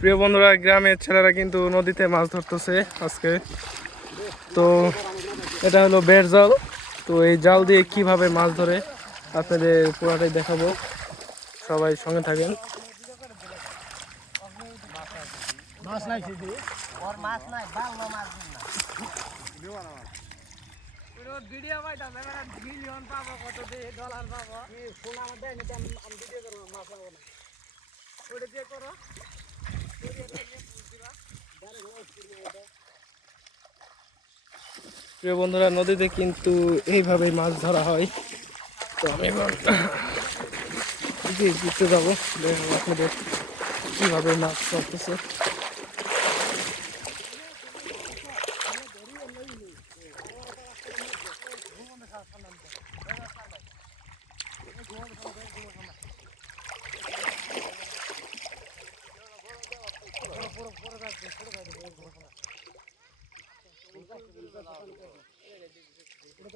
প্রিয় বন্ধুরা, গ্রামের ছেলেরা কিন্তু নদীতে মাছ ধরতেছে আজকে। তো এটা হলো বেড় জাল। তো এই জাল দিয়ে কিভাবে মাছ ধরে আপনাদের পুরাটাই দেখাবো, সবাই সঙ্গে থাকেন। প্রিয় বন্ধুরা, নদীতে কিন্তু এইভাবেই মাছ ধরা হয়। তো আমি এখন ঘুরতে যাবো, দেখবো আপনাদের কিভাবে মাছ ধরতেছে।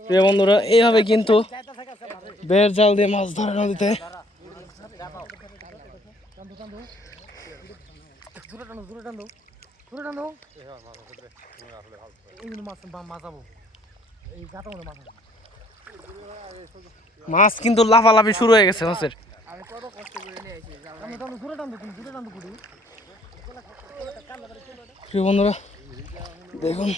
প্রিয় বন্ধুরা, এইভাবে কিন্তু বেড় জাল দিয়ে মাছ ধরে নদীতে। মাছ কিন্তু লাফালাফি শুরু হয়ে গেছে মাছের। প্রিয় বন্ধুরা, দেখুন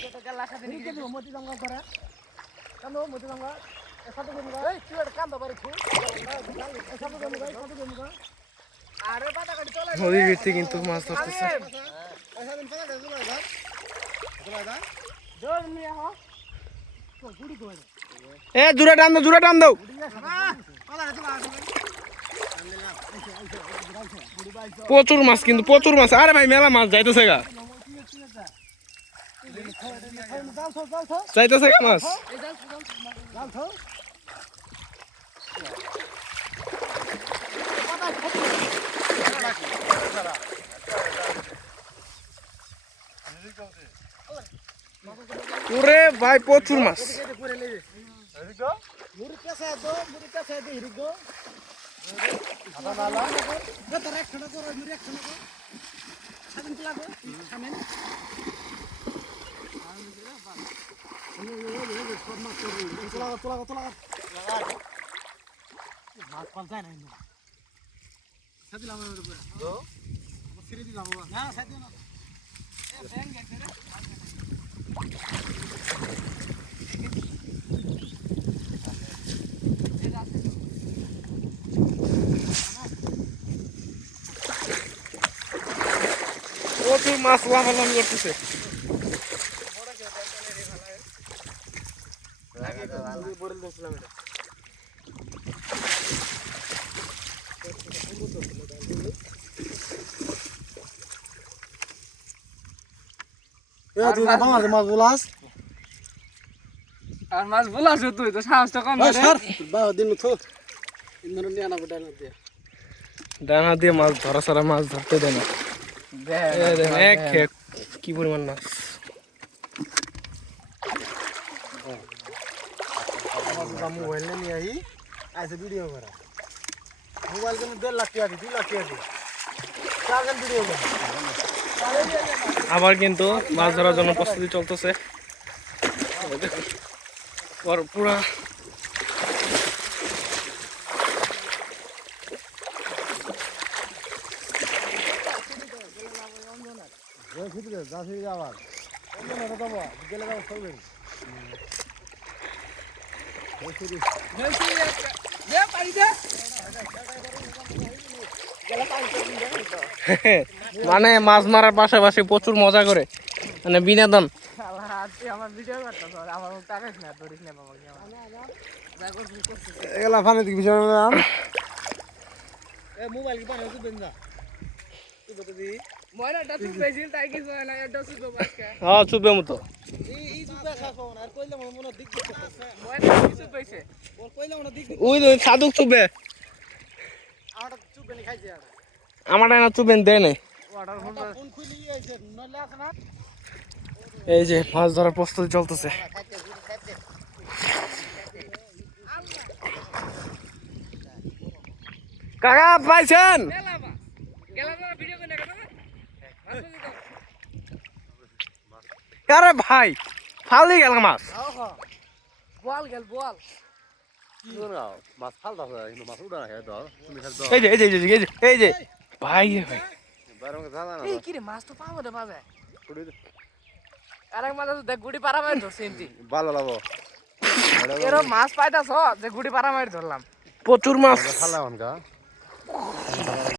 নদীর ভিত্তি কিন্তু মাছ ধরতেছে। জোরে টান দাও, জোরে টান দাও। প্রচুর মাছ, কিন্তু প্রচুর মাছ। আরে ভাই, মেলা মাছ যাইতেছে গা, যাইতেছে গা মাছ। ওরে ভাই, প্রচুর মাছ। প্রচুর মাছ লাফালাফি করতেছে। তুই তো সাহসটা কম। ডানা দিয়ে মাছ ধরা ছাড়া মাছ ধরতে দেয় না। কি পরিমাণ মাছ! মোবাইল নিয়ে আহি আইসে ভিডিও করা। মোবাইল কিন্তু 1.5 লাখ টাকা দি, 2 লাখ টাকা দি ভিডিও করা। আবার কিন্তু মাছ ধরার জন্য প্রস্তুতি চলতেছে পুরা। মানে মাছ মারার পাশাপাশি প্রচুর মজা করে, মানে বিনোদন। চুপে মতো সাধুক চুপে, আমার না চুপেন দেয় নাই। এই যে মাছ ধরার প্রস্তুতি চলতেছে। কাকা পাইছেন? আরে ভাই ফালি গেল মাছ বল গেল বল মাছ ফালতা হয় কিন্তু মাছ উড়া রাখে তো তুমি খালি এই যে এই যে এই যে এই যে ভাই রে ভাই বাইরে জানা না এই কি রে মাছ তো পাবো না পাবে আরেক মাছ দেখ গুড়ি পারা মারি ধরছি এনতি ভালো লাগো এরো মাছ পাইতাছ যে গুড়ি পারা মারি ধরলাম প্রচুর মাছ খালা অনকা